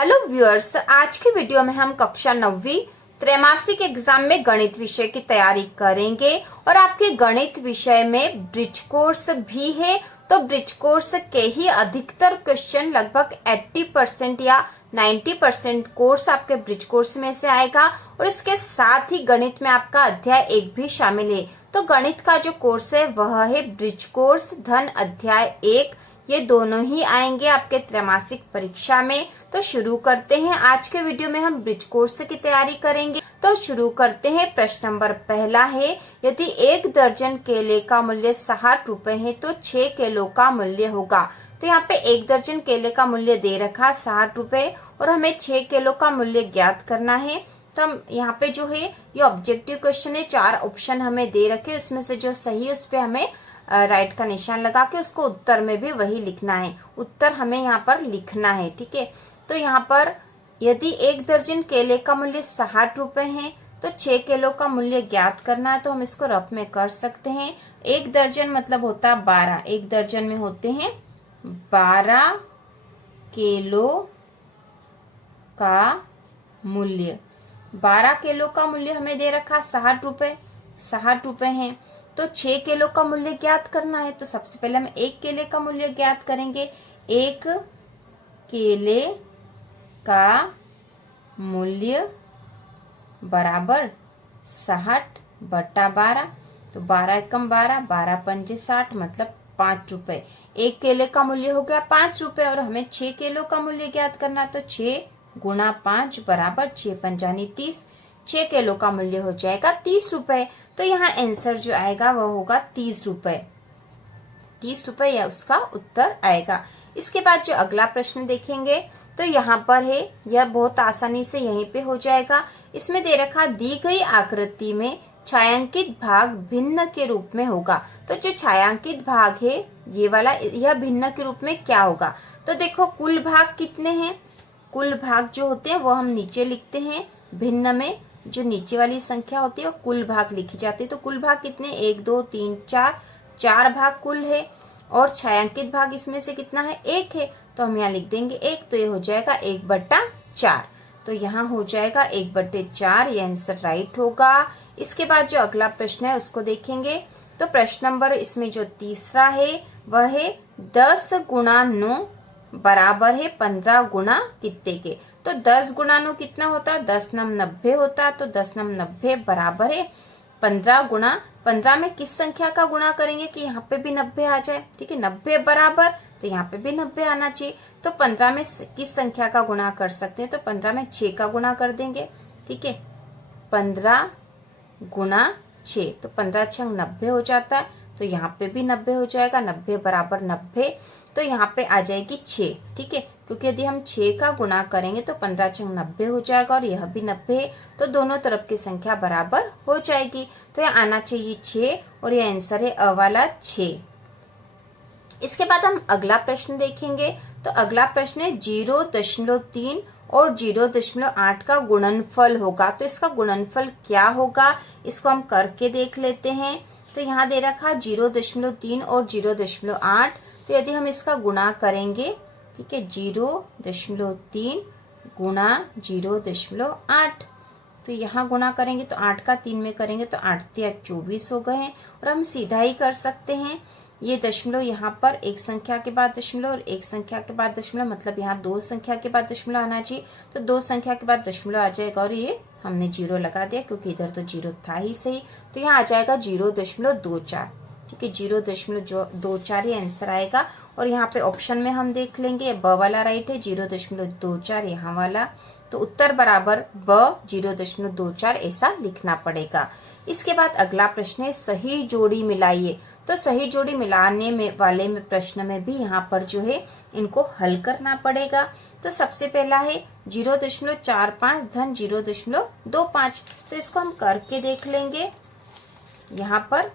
Hello viewers, आज की video में हम कक्षा 9वीं त्रैमासिक एग्जाम में गणित विषय की तैयारी करेंगे और आपके गणित विषय में ब्रिज कोर्स भी है। तो ब्रिज कोर्स के ही अधिकतर क्वेश्चन लगभग 80% या 90% कोर्स आपके ब्रिज कोर्स में से आएगा और इसके साथ ही गणित में आपका अध्याय 1 भी शामिल है। तो गणित का जो कोर्स है वह है ब्रिज कोर्स धन अध्याय 1। ये दोनों ही आएंगे आपके त्रैमासिक परीक्षा में। तो शुरू करते हैं। आज के वीडियो में हम ब्रिज कोर्स की तैयारी करेंगे। तो शुरू करते हैं। प्रश्न नंबर पहला है, यदि 1 दर्जन केले का मूल्य 60 रुपए है तो 6 किलो का मूल्य होगा। तो यहाँ पे 1 दर्जन केले का मूल्य दे रखा 60 रुपए और हमें 6 किलो का मूल्य ज्ञात करना है। तो हम यहाँ पे जो है ये ऑब्जेक्टिव क्वेश्चन है, 4 ऑप्शन हमें दे रखे, उसमें से जो सही है उस पे हमें राइट का निशान लगा के उसको उत्तर में भी वही लिखना है। उत्तर हमें यहाँ पर लिखना है, ठीक है। तो यहाँ पर यदि 1 दर्जन केले का मूल्य 60 रुपए है तो 6 किलो का मूल्य ज्ञात करना है। तो हम इसको रफ में कर सकते हैं। 1 दर्जन मतलब होता है 12, 1 दर्जन में होते हैं 12 किलो का मूल्य। 12 किलो का मूल्य हमें दे रखा 60 रुपए, 60 रुपए है। तो 6 किलो का मूल्य ज्ञात करना है। तो सबसे पहले हम 1 केले का मूल्य ज्ञात करेंगे। 1 केले का मूल्य बराबर 60 बटा 12। तो 12 एकम 12, 12 पंजे 60 मतलब 5 रुपए। 1 केले का मूल्य हो गया 5 रुपए और हमें 6 किलो का मूल्य ज्ञात करना। तो 6 गुणा 5 बराबर 6 पंजानी 30। 6 किलो का मूल्य हो जाएगा 30 रुपए। तो यहाँ आंसर जो आएगा वह होगा 30 रुपए। 30 रुपए या उसका उत्तर आएगा। इसके बाद जो अगला प्रश्न देखेंगे तो यहाँ पर है, यह बहुत आसानी से यहीं पे हो जाएगा। इसमें दे रखा दी गई आकृति में छायांकित भाग भिन्न के रूप में होगा। तो जो छायांकित भाग है ये वाला, यह भिन्न के रूप में क्या होगा। तो देखो कुल भाग कितने हैं, कुल भाग जो होते हैं वो हम नीचे लिखते हैं। भिन्न में जो नीचे वाली संख्या होती है वो कुल भाग लिखी जाती है। तो कुल भाग कितने, 1 2 3 4, 4 भाग कुल है और छायांकित भाग इसमें से कितना है, 1 है। तो हम यहाँ लिख देंगे 1। तो ये हो जाएगा 1/4। तो यहाँ हो जाएगा 1/4, ये आंसर राइट होगा। इसके बाद जो अगला प्रश्न है उसको देखेंगे। तो प्रश्न नंबर इसमें जो तीसरा है वह है 10 गुणा 9 बराबर है 15 गुणा कितने के। तो 10 गुणा 9 कितना होता है, 10 9 90 होता है। तो 10 9 90 बराबर है 15 गुणा, 15 में किस संख्या का गुणा करेंगे कि यहाँ पे भी 90 आ जाए, ठीक है। 90 बराबर, तो यहाँ पे भी 90 आना चाहिए। तो 15 में किस संख्या का गुणा कर सकते हैं, तो 15 में 6 का गुणा कर देंगे, ठीक है। 15 गुणा 6, तो 15 6 90 हो जाता है। तो यहाँ पे भी 90 हो जाएगा। 90 बराबर 90, तो यहाँ पे आ जाएगी 6, ठीक है। क्योंकि यदि हम 6 का गुणा करेंगे तो 15 6 90 हो जाएगा और यह भी 90 है। तो दोनों तरफ की संख्या बराबर हो जाएगी। तो यह आना चाहिए 6 और यह आंसर है अ वाला 6। इसके बाद हम अगला प्रश्न देखेंगे। तो अगला प्रश्न है 0.3 और 0.8 का गुणनफल होगा। तो इसका गुणनफल क्या होगा, इसको हम करके देख लेते हैं। तो यहाँ दे रखा 0.3 और 0.8। तो यदि हम इसका गुणा करेंगे, ठीक है, 0.3 गुणा 0.8, तो यहाँ गुणा करेंगे तो 8 का 3 में करेंगे तो 8 3 24 हो गए हैं। और हम सीधा ही कर सकते हैं, ये दशमलव यहाँ पर एक संख्या के बाद दशमलव और एक संख्या के बाद दशमलव, मतलब यहाँ 2 संख्या के बाद दशमलव आना चाहिए। तो 2 संख्या के बाद दशमलव आ जाएगा और ये हमने 0 लगा दिया क्योंकि इधर तो 0 था ही सही। तो यहाँ आ जाएगा 0.24, ठीक है। 0.24 ये आंसर आएगा। और यहाँ पे ऑप्शन में हम देख लेंगे, ब वाला राइट है, 0.24 यहाँ वाला। तो उत्तर बराबर ब 0.24 ऐसा लिखना पड़ेगा। इसके बाद अगला प्रश्न है सही जोड़ी मिलाइए। तो सही जोड़ी मिलाने में वाले में प्रश्न में भी यहाँ पर जो है इनको हल करना पड़ेगा। तो सबसे पहला है 0.45 धन 0.25। तो इसको हम करके देख लेंगे। यहाँ पर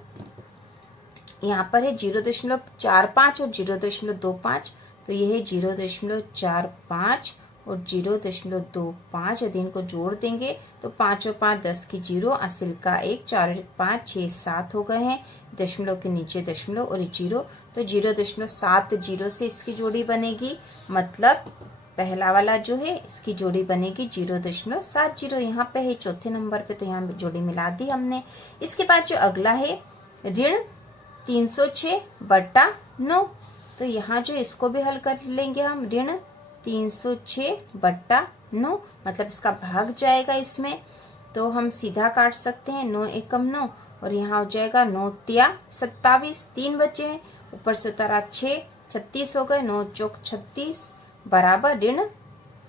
है 0.45 और 0.25। तो ये है 0.45 और 0.25। यदि इनको जोड़ देंगे तो 5 और 5 10 की 0, असिल का 1, 4 और 5 6 7 हो गए हैं। दशमलव के नीचे दशमलव और 0, तो 0.70 से इसकी जोड़ी बनेगी। मतलब पहला वाला जो है इसकी जोड़ी बनेगी 0.70, यहाँ पे है चौथे नंबर पे, तो यहाँ जोड़ी मिला दी हमने। इसके बाद जो अगला है ऋण 306/9, तो यहाँ जो इसको भी हल कर लेंगे हम। ऋण 306/9 मतलब इसका भाग जाएगा इसमें, तो हम सीधा काट सकते हैं। 9 एकम 9 और यहाँ हो जाएगा 9 तिया 27, 3 बचे हैं, ऊपर से उतारा 6, 36 हो गए। 9 चौक 36 बराबर ऋण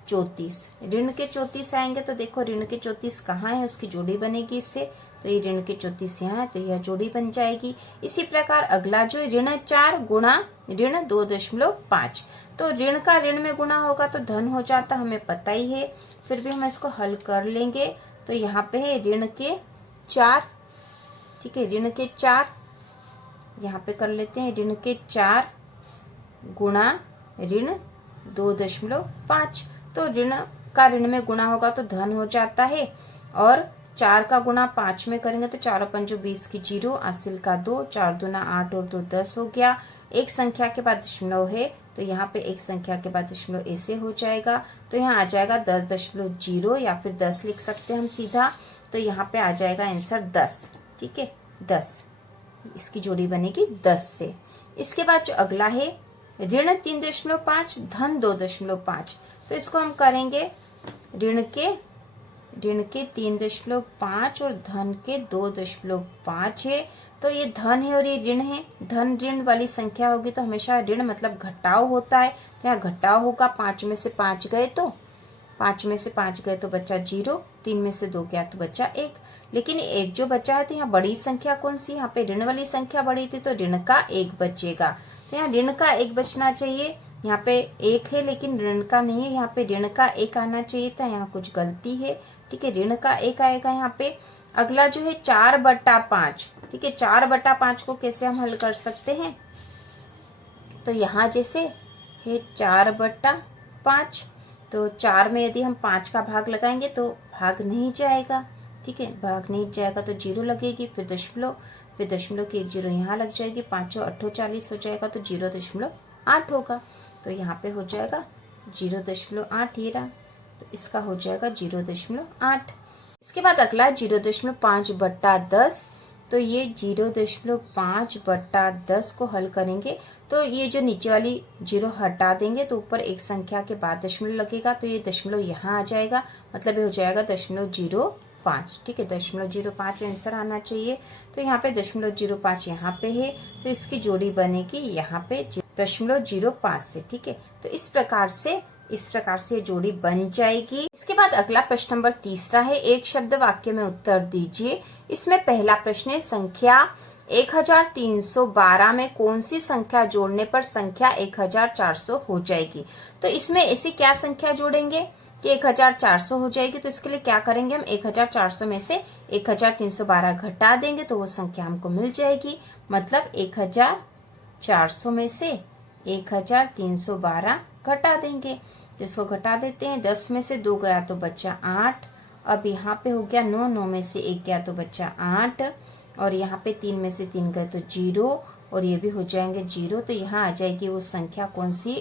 34। ऋण के 34 आएंगे तो देखो ऋण के 34 कहाँ है, उसकी जोड़ी बनेगी इससे, तो ये ऋण के 34 यहाँ है, तो यह जोड़ी बन जाएगी। इसी प्रकार अगला जो ऋण 4 गुणा ऋण 2.5, तो ऋण का ऋण में गुणा होगा तो धन हो जाता, हमें पता ही है, फिर भी हम इसको हल कर लेंगे। तो यहाँ पे है ऋण के 4, ठीक है, ऋण के 4 यहाँ पे कर लेते हैं। ऋण के 4 गुणा ऋण 2.5, तो ऋण का ऋण में गुणा होगा तो धन हो जाता है, और 4 का गुणा 5 में करेंगे तो 4 और 5 20 की 0, आसिल का 2, 4 दूना 8 और 2 10 हो गया। एक संख्या के बाद दशमलव है, तो यहाँ पे एक संख्या के बाद दशमलव ऐसे हो जाएगा, तो यहाँ आ जाएगा 10.0 या फिर 10 लिख सकते हैं हम सीधा, तो यहाँ पे आ जाएगा आंसर 10, ठीक है, 10, इसकी जोड़ी बनेगी 10 से। इसके बाद जो अगला है ऋण 3.5 धन 2.5, तो इसको हम करेंगे ऋण के 3.5 और धन के 2.5 है, तो ये धन है और ये ऋण है। धन ऋण वाली संख्या होगी तो हमेशा ऋण मतलब घटाव होता है, तो यहाँ घटाव होगा। 5 में से 5 गए तो 5 बचा 0, 3 में से 2 गया तो बचा 1, लेकिन एक जो बचा है तो यहाँ बड़ी संख्या कौन सी, यहाँ पे ऋण वाली संख्या बड़ी थी तो ऋण का 1 बचेगा, तो यहाँ ऋण का 1 बचना चाहिए। यहाँ पे 1 है लेकिन ऋण का नहीं है, यहाँ पे ऋण का 1 आना चाहिए था, यहाँ कुछ गलती है, ठीक है, ऋण का 1 आएगा यहाँ पे। अगला जो है 4/5, ठीक है, 4/5 को कैसे हम हल कर सकते हैं, तो यहाँ जैसे है 4/5, तो 4 में यदि हम 5 का भाग लगाएंगे तो भाग नहीं जाएगा, ठीक है, भाग नहीं जाएगा तो 0 लगेगी, फिर दशमलव की 1 0 यहाँ लग जाएगी, 5 और 8 40 हो जाएगा, तो 0.8 होगा, तो यहाँ पे हो जाएगा 0.8, ये रहा, तो इसका हो जाएगा 0.8। इसके बाद अगला 0.5/10, तो ये 0.5/10 को हल करेंगे, तो ये जो नीचे वाली 0 हटा देंगे तो ऊपर एक संख्या के बाद दशमलव लगेगा, तो ये दशमलव यहाँ आ जाएगा, मतलब ये हो जाएगा 0.05, ठीक है, 0.05 आंसर आना चाहिए। तो यहाँ पे 0.05 यहाँ पे है, तो इसकी जोड़ी बनेगी यहाँ पे 0.05 से, ठीक है, तो इस प्रकार से जोड़ी बन जाएगी। इसके बाद अगला प्रश्न नंबर 3 है, एक शब्द वाक्य में उत्तर दीजिए। इसमें पहला प्रश्न है, संख्या 1312 में कौन सी संख्या जोड़ने पर संख्या 1400 हो जाएगी। तो इसमें ऐसी क्या संख्या जोड़ेंगे कि 1400 हो जाएगी, तो इसके लिए क्या करेंगे हम 1400 में से 1312 घटा देंगे तो वो संख्या हमको मिल जाएगी, मतलब 1400 में से 1312 घटा देंगे, तो इसको घटा देते हैं। 10 में से 2 गया तो बचा 8, अब यहाँ पे हो गया 9, 9 में से 1 गया तो बचा 8, और यहाँ पे 3 में से 3 गए तो 0, और ये भी हो जाएंगे 0, तो यहाँ आ जाएगी वो संख्या कौन सी,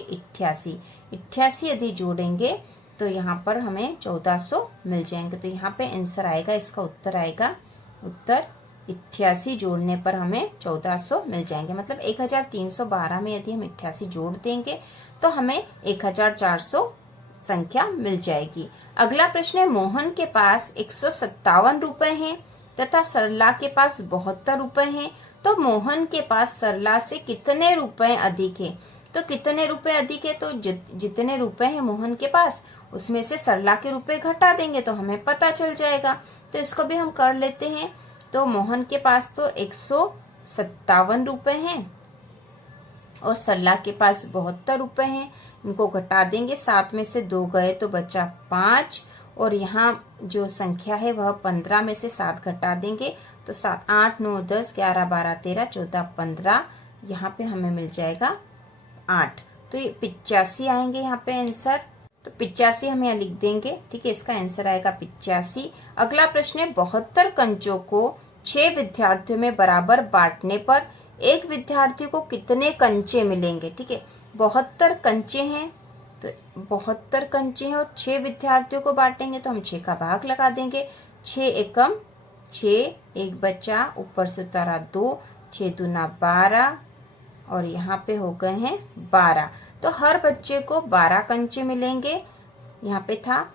88 यदि जोड़ेंगे तो यहाँ पर हमें 1400 मिल जाएंगे, तो यहाँ पे आंसर आएगा, इसका उत्तर आएगा, उत्तर 88 जोड़ने पर हमें 1400 मिल जाएंगे, मतलब 1312 में यदि हम 88 जोड़ देंगे तो हमें 1400 संख्या मिल जाएगी। अगला प्रश्न है, मोहन के पास 157 रुपए हैं तथा सरला के पास 72 रुपए हैं, तो मोहन के पास सरला से कितने रुपए अधिक है। तो कितने रुपए अधिक है, तो जितने रुपए हैं मोहन के पास उसमें से सरला के रुपए घटा देंगे तो हमें पता चल जाएगा, तो इसको भी हम कर लेते हैं। तो मोहन के पास तो 157 रुपए हैं और सरला के पास 72 रुपए हैं, इनको घटा देंगे, 7 में से 2 गए तो बचा 5, और यहाँ जो संख्या है वह 15 में से 7 घटा देंगे तो 7, 8, 9, 10, 11, 12, 13, 14, 15, यहाँ पे हमें मिल जाएगा 8, तो ये 85 आएंगे यहाँ पे आंसर, तो 85 हम यहाँ लिख देंगे, ठीक है, इसका आंसर आएगा 85। अगला प्रश्न है, 72 कंचों को 6 विद्यार्थियों में बराबर बांटने पर एक विद्यार्थी को कितने कंचे मिलेंगे। ठीक है, 72 कंचे हैं तो 72 कंचे हैं और 6 विद्यार्थियों को बांटेंगे तो हम 6 का भाग लगा देंगे। 6 एकम 6, एक बचा, ऊपर से उतारा 2, 6 दूना 12 और यहाँ पे हो गए हैं 12। तो हर बच्चे को 12 कंचे मिलेंगे। यहाँ पे था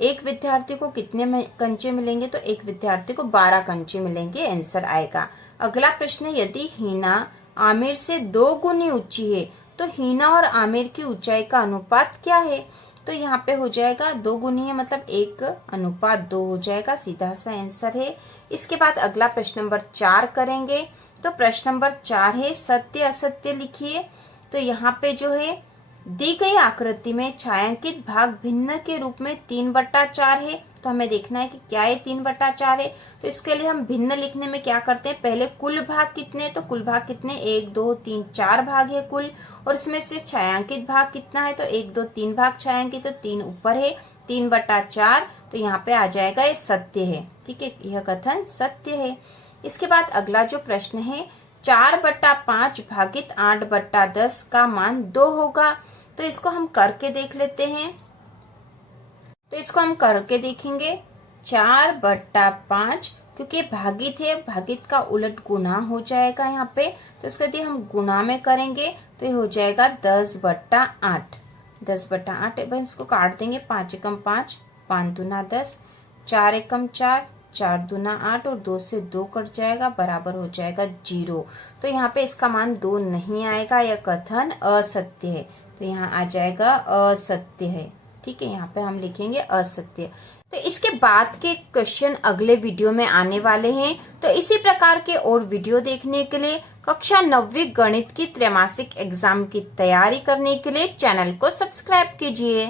एक विद्यार्थी को कितने कंचे मिलेंगे, तो एक विद्यार्थी को 12 कंचे मिलेंगे, आंसर आएगा। अगला प्रश्न, यदि हीना आमिर से 2 गुनी ऊंची है तो हीना और आमिर की ऊंचाई का अनुपात क्या है। तो यहाँ पे हो जाएगा 2 गुनी है मतलब 1:2 हो जाएगा, सीधा सा आंसर है। इसके बाद अगला प्रश्न नंबर 4 करेंगे। तो प्रश्न नंबर 4 है सत्य असत्य लिखिए। तो यहाँ पे जो है दी गई आकृति में छायांकित भाग भिन्न के रूप में 3/4 है। तो हमें देखना है कि क्या ये 3/4 है। तो इसके लिए हम भिन्न लिखने में क्या करते हैं, पहले कुल भाग कितने, तो कुल भाग कितने 1 2 3 4 भाग है कुल, और इसमें से छायांकित भाग कितना है, तो 1 2 3 भाग छायांकित, तो 3 ऊपर है, 3/4। तो यहाँ पे आ जाएगा ये सत्य है। ठीक है, यह कथन सत्य है। इसके बाद अगला जो प्रश्न है 4/5 भागित 8/10 का मान 2 होगा। तो इसको हम करके देख लेते हैं। तो इसको हम करके देखेंगे 4/5, क्योंकि भागित है, भागित का उलट गुणा हो जाएगा यहाँ पे। तो इसके यदि हम गुणा में करेंगे तो ये हो जाएगा 10/8। 10/8 भाई इसको काट देंगे, 5 एकम 5, 5 दूना 10, 4 एकम 4, 4 दूना 8 और 2 से 2 कट जाएगा, बराबर हो जाएगा 0। तो यहाँ पे इसका मान 2 नहीं आएगा, यह कथन असत्य है। तो यहाँ आ जाएगा असत्य है। ठीक है, यहाँ पे हम लिखेंगे असत्य। तो इसके बाद के क्वेश्चन अगले वीडियो में आने वाले हैं। तो इसी प्रकार के और वीडियो देखने के लिए, कक्षा 9वीं गणित की त्रैमासिक एग्जाम की तैयारी करने के लिए चैनल को सब्सक्राइब कीजिए।